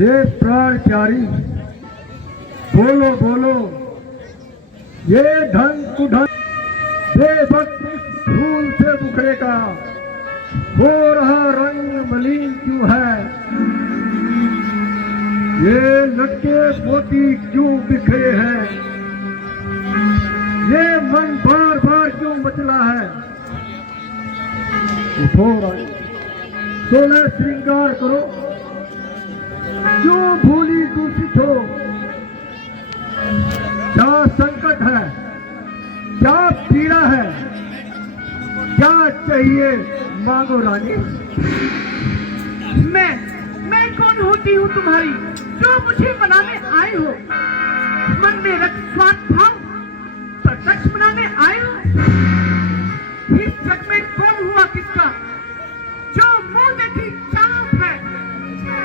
ये प्राण प्यारी, बोलो बोलो, ये धन कुधन बेवक्त इस धूल से बुखरेगा, हो रहा रंग मलिन क्यों है, ये लटके मोती क्यों बिखरे हैं, ये मन बार बार क्यों मचला है। उठो रानी, सोलह श्रृंगार करो, क्यों भूली दूषित हो, क्या संकट है, क्या पीड़ा है, क्या चाहिए मांगो रानी। मैं कौन होती हूँ तुम्हारी जो मुझे बनाने आए हो। मन में रख स्वार्थ भाव प्रत्यक्ष बनाने आए हो। इस जग में कौन हुआ किसका जो मुंह देखी चाहत है,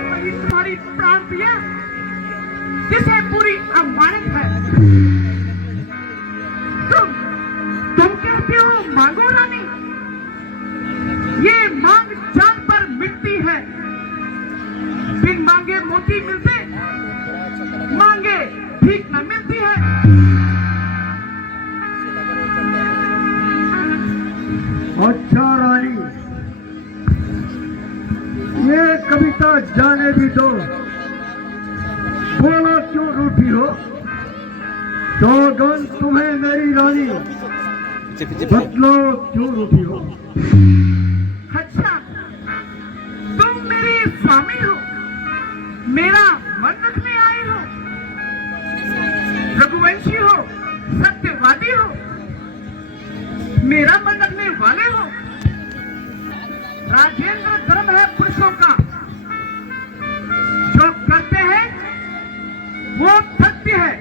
वही तुम्हारी प्राण प्रिया जिसे पूरी अमानत है। तुम कहते हो मांगो रानी, ये मांग जान पर मिटती है। बिन मांगे मोती मिलते, मांगे भीख न मिलती है। अच्छा रानी, ये कविता जाने भी दो, बोलो क्यों रूठी हो, सौगंध तुम्हें मेरी रानी, बदलो क्यों रूठी हो। अच्छा, तुम मेरे स्वामी हो, मेरा मन रखने आए हो, रघुवंशी हो, सत्यवादी हो, मेरा मन रखने वाले हो। राजेंद्र धर्म है पुरुषों का, जो करते हैं वो सत्य है,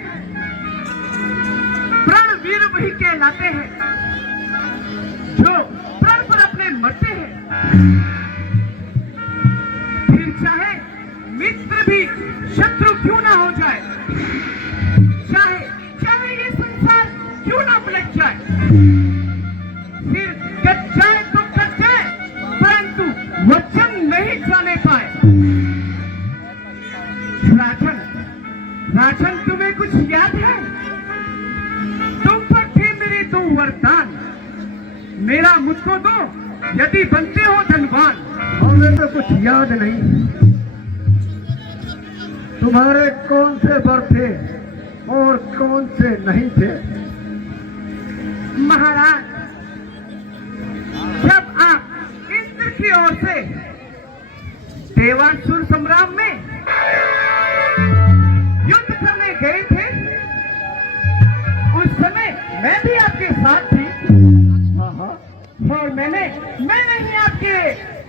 प्रण वीर वही कहलाते हैं जो प्रण पर अपने मरते हैं। फिर चाहे मित्र भी शत्रु क्यों ना हो जाए, चाहे ये संसार क्यों ना पलट जाए, फिर कट जाए तो कट जाए, परंतु वचन नहीं जाने पाए। राजन तुम्हें कुछ याद है? तुम पर थे मेरे दो वरदान, मेरा मुझको दो यदि बनते हो धनवान। हमें तो कुछ याद नहीं, तुम्हारे कौन से वर थे और कौन से नहीं थे। महाराज, जब आप इंद्र की ओर से देवासुर संग्राम में युद्ध करने गए थे, उस समय मैं भी आपके साथ थी। और मैंने ही आपके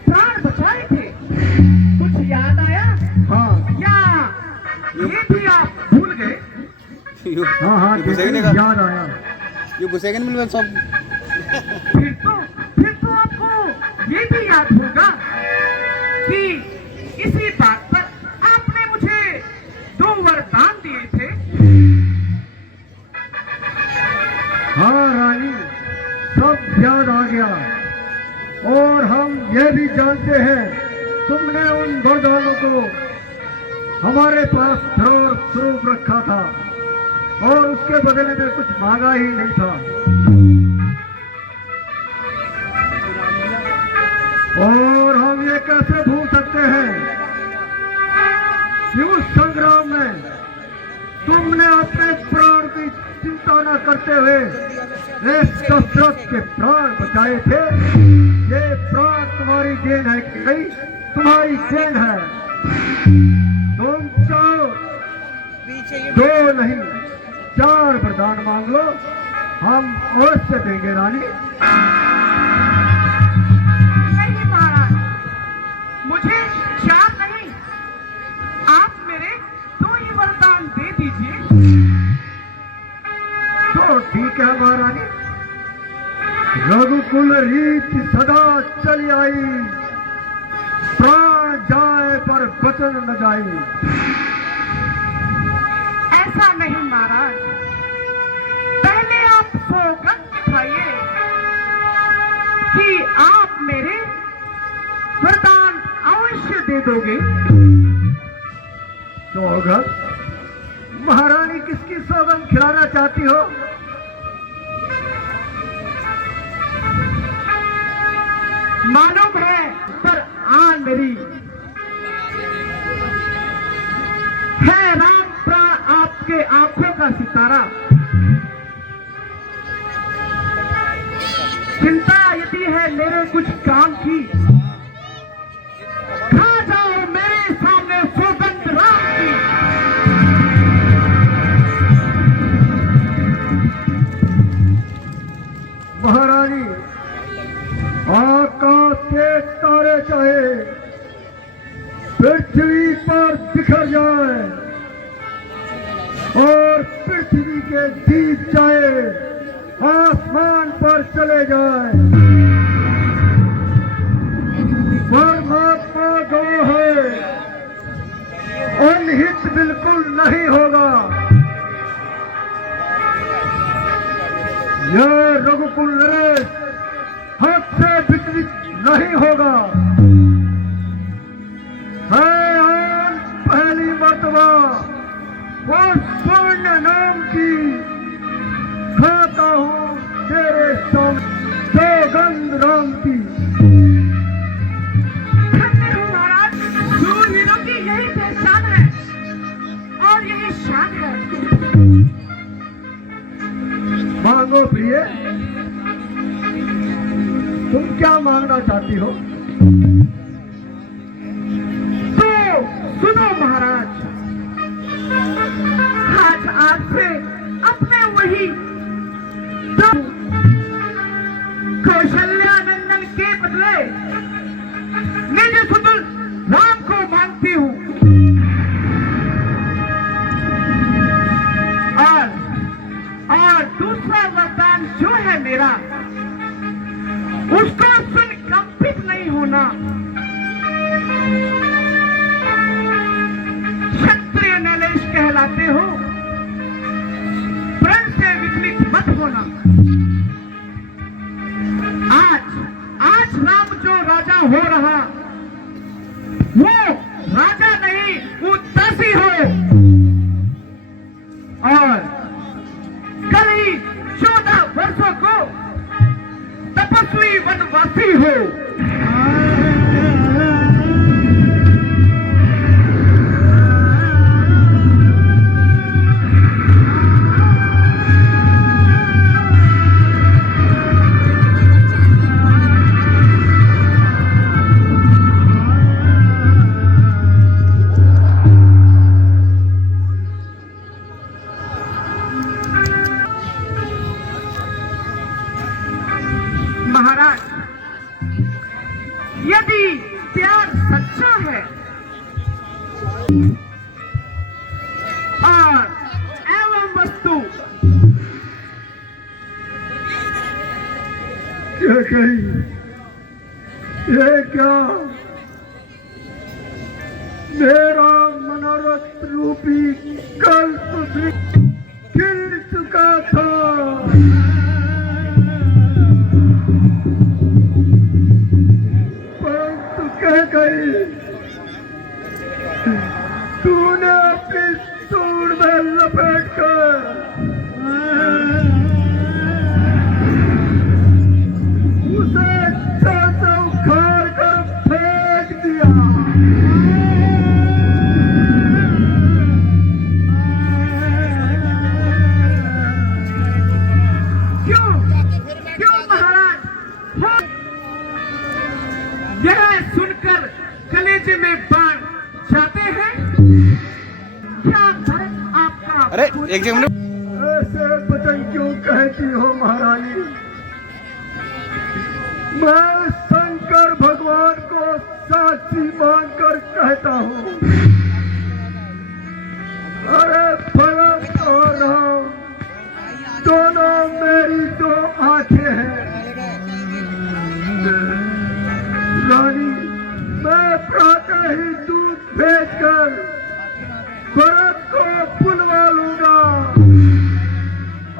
प्राण बचाए थे। कुछ याद आया? हाँ, या ये भी आप भूल गए? हाँ, याद आया। ये घुसेगा नहीं मिल सब। फिर तो आपको ये भी याद होगा कि इसी बात पर आपने मुझे दो वरदान दिए थे। हाँ रानी, सब याद आ गया, और हम ये भी जानते हैं तुमने उन वरदानों को हमारे पास धरोहर स्वरूप रखा था और उसके बदले में कुछ मांगा ही नहीं था। और हम ये कैसे भूल सकते हैं कि उस संग्राम में तुमने अपने प्राण की चिंता न करते हुए एक दशरथ के प्राण बचाए थे। ये प्राण तुम्हारी देन है कि नहीं? तुम्हारी देन है। तुम चाहो दो नहीं 4 वरदान मांग लो, हम अवश्य देंगे रानी। नहीं महाराज, मुझे 4 नहीं, आप मेरे 2 ही वरदान दे दीजिए। तो ठीक है महारानी, रघुकुल रीत सदा चली आई, प्राण जाए पर वचन न जाए। ऐसा नहीं महाराज, पहले आप सौगंध दिखाइए कि आप मेरे वरदान अवश्य दे दोगे। सौगंध? महारानी किसकी सौगंध खिलाना चाहती हो? मालूम है, पर आन मेरी है राम प्राण आपके आंखों का सितारा। चिंता यदि है मेरे कुछ काम की, खा जाओ मेरे सामने सौगंध राम की। महारानी, आकाश के तारे चाहे पृथ्वी पर बिखर जाए और पृथ्वी के दीप जाए आसमान पर चले जाए, परमात्मा गवाह है, अनहित बिल्कुल नहीं होगा। यह रघुकुल नरेश हद से विचलित नहीं होगा। है आज पहली मर्तबा उस पुण्य नाम की खाता हूँ तेरे सौगंध राम की। धन्य हो महाराज, शूरवीरों की यही पहचान है और यही शान है। मांगो प्रिय, तुम क्या मांगना चाहती हो? तो सुनो महाराज, आज से अपने वही कौशल्यानंदन के बदले निज सुतुल राम को मांगती हूँ। और दूसरा वरदान जो है मेरा, उसको सुन कंपित नहीं होना। क्षत्रिय नलेश कहलाते हो, प्रण से विचलित मत होना। आज राम जो राजा हो रहा, वो राजा नहीं, वो दासी हो। और कल ही 14 वर्षों को तपस्वी वनवासी हो। महाराज, यदि प्यार सच्चा है और एवं वस्तु ये कही, ये क्या मेरा मनोरथ रूपी कल्प भी खिल चुका था। परंतु कह गई, तूने अपनी सूंड में लपेट कर उसे से उखाड़ कर फेंक दिया। क्यों महाराज? यह सुनकर कलेजे में बाण जाते हैं। क्या धर्म आपका? अरे एक सेकंड, ऐसे वचन क्यों कहती हो महारानी? मैं शंकर भगवान को साक्षी मानकर कहता हूँ। अरे भरत और राम दोनों मेरी दो आंखें हैं। रानी, मैं प्रातः ही दूध भेजकर भरत को बुलवा लूंगा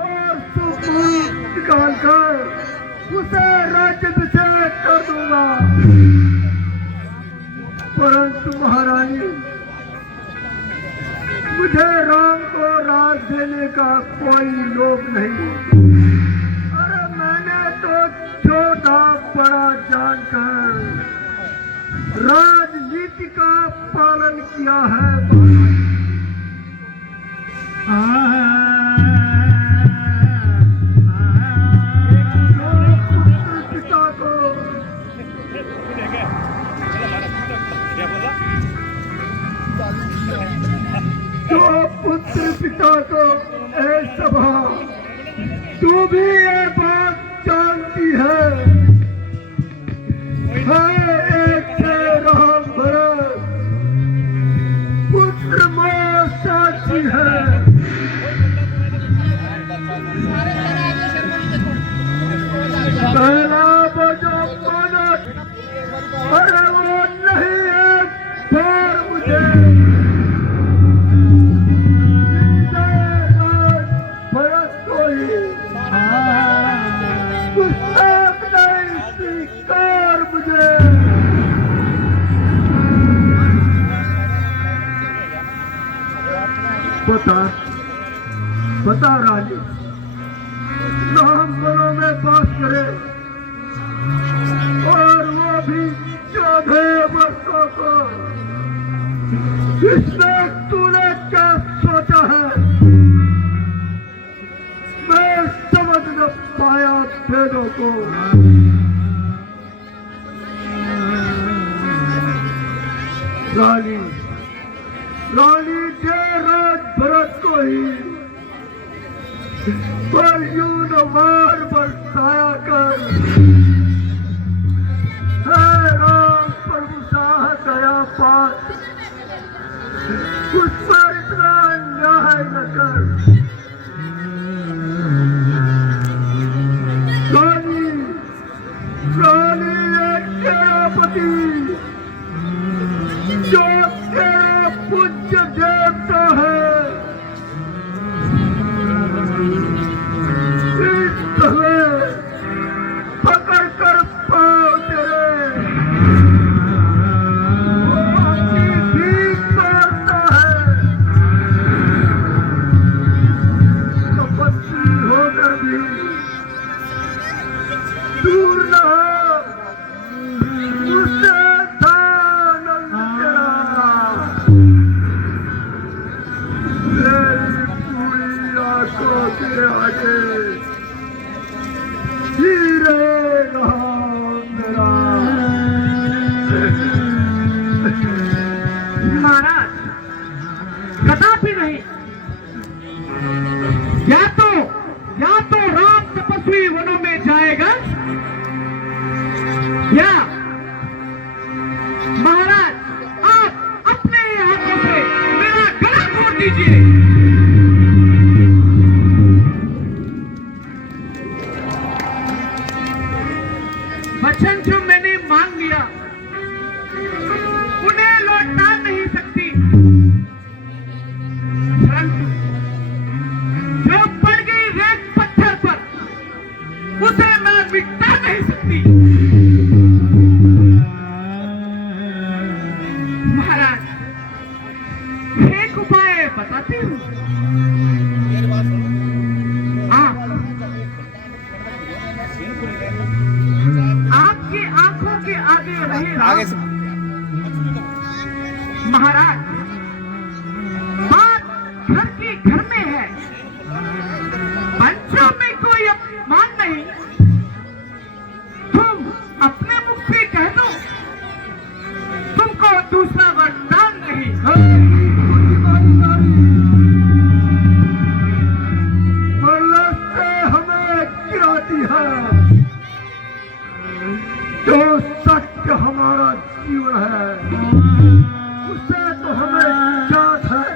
और सुख निकालकर उसे राज्याभिषेक कर दूंगा। परंतु महारानी, को राज देने का कोई लोभ नहीं। अरे मैंने तो छोटा बड़ा जानकर राजनीति का पालन किया है। पिता को जो पुत्र पिता को ऐ सभा तू भी ये बात जानती है एक से राम भरत पुत्र मोह साक्षी है। पहला वो जो माना अरे वो नहीं है बार मुझे भरत को ही पुस्तक नहीं स्वीकार मुझे। बता राजू राम वनों में बात करे और वो भी 14 वर्षों को। इसमें तूने क्या सोचा है मैं समझ न पाया भेदों को। रानी रानी जयराज भरत को ही पर यूं न मार बरसाया कर। है राम प्रभु साह दया पात उस पर इतना अन्याय न कर। रानी रानी एक तेरा पति जो तेरा पूज्य देवता है इस समय पकड़ कर पाओ तेरे वो अपनी भीख मारता है। तपस्वी होकर भी दूर न हो उससे दान तेरा। मेरी पूरी आंखों के आगे हीरे रहा मेरा। महाराज कदापि नहीं। या तो राम तपस्वी वनों में जाएगा या महाराज आप अपने ही हाथों से मेरा गला तोड़ दीजिए। वचन जो मैंने मांग लिया उन्हें लौटा नहीं सकती परंतु जो पड़ गई रेत पत्थर पर उसे मैं मिटा नहीं सकती। महाराज एक उपाय बताती हूँ। आपकी आंखों के आगे रहे आगे से महाराज बात घर की घर में है। पंचों में कोई अपमान नहीं। तुम अपने मुख से कह दो तुमको दूसरा वरदान नहीं। से हमें गिराती है जो सत्य हमारा जीवन है उसे तो हमें जात है।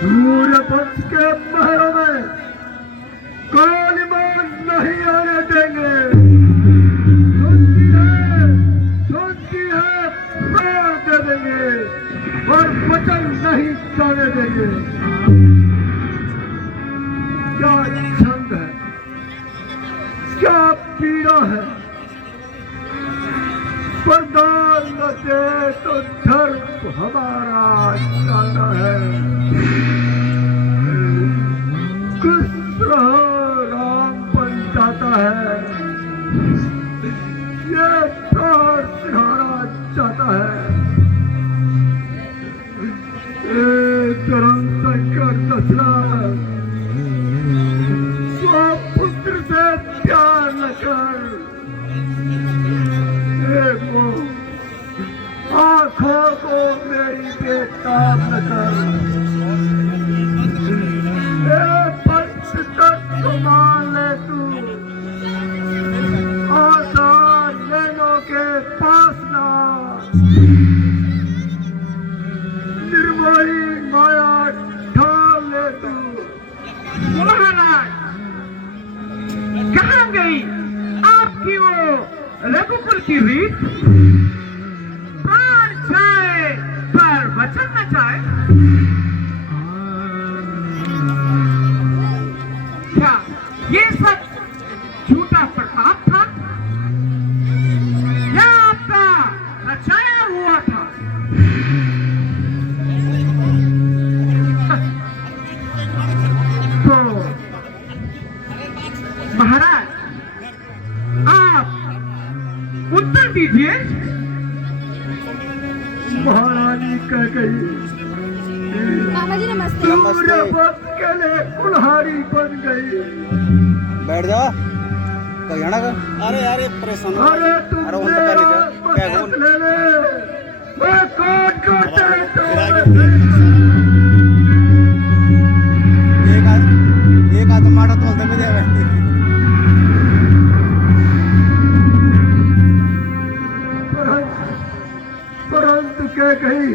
सूर्यवंश के महलों में कालीमान नहीं आने देंगे। सुनती है प्राण दे देंगे और वचन नहीं जाने देंगे। क्या छंद है क्या पीड़ा है। वरदान न दे तो धर्म हमारा जाना है। करम शंकर दशरथ, पुत्र से प्यार न कर, आंखों को मेरी बेताब न कर, पंच तत्व मान ले तू, आसान नैनों के पास ना, निर्मोही माया ढाल ले तू। महाराज, कहाँ गई आपकी वो रघुकुल की रीत? प्राण जाए पर वचन न जाए। क्या ये सब झूठा प्रताप था या आपका रचाया हुआ था? तो महाराज, आप उत्तर दीजिए। महारानी कह गई, मामा जी नमस्ते। सूर्य भक्त के लिए कुल्हाड़ी बन गई। बैठ जा कहीं जाना का। अरे यार ये परेशान हो। अरे तुम अरे उनका कर लीजिए क्या मेरा कौन मत ले ले, मैं कौन को तेरे एक आध मारा तो बोलते भी दे परंतु कह गई,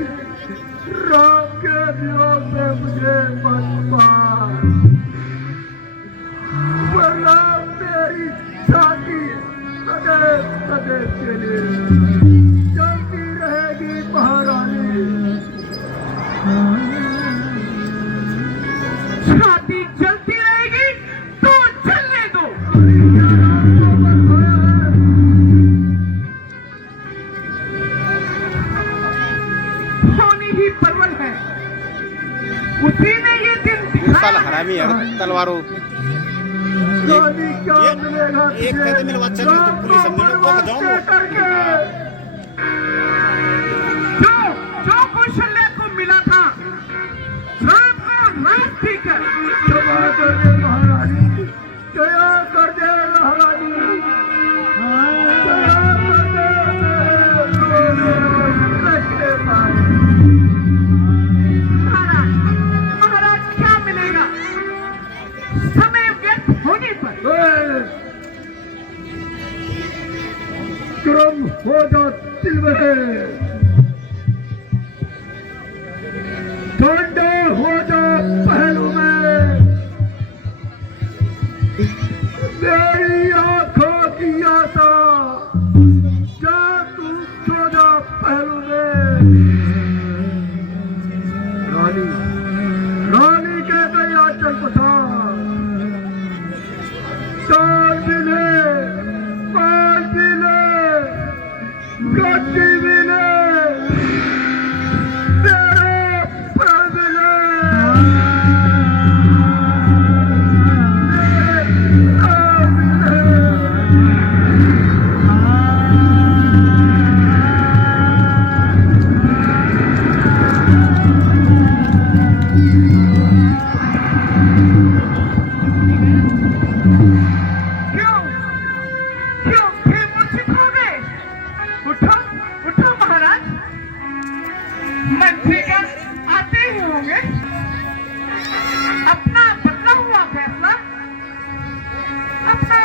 राम के वियोग में मुझे मत पार, वरना मेरी छाती सदैव सदैव के लिए जलती रहेगी महारानी। छाती जलती रहेगी तो जलने दो। होनी ही परवल है, उसी ने ये दिन साला दिखाया। हरामी यार तलवारों रानी क्या मिलेगा एक तुझे? कहते मेरे बच्चे ने तो पुलिस समझे ना, वो जाऊंगा। करके जो जो कौशल्या को मिला था, राम को राम थी कर। क्षमा कर दे महारानी, दया कर दे महारानी, दया कर दे महाराज, महाराज क्या मिलेगा समय व्यर्थ होने पर? क्रम हो जा दिल में, ठंडा हो जा पहलू में, मेरी आंखों की आशा जा तू सो जा पहलू में। रानी रानी के गया चल पसार, ताल मिले पाल मिले गड्डी मिले तेरे प्राण मिले, प्राण मिले। क्यों क्यों फिर मूर्छित हो गए? उठो उठो महाराज, मंत्रीगण आते ही होंगे। अपना बदला हुआ फैसला, अपना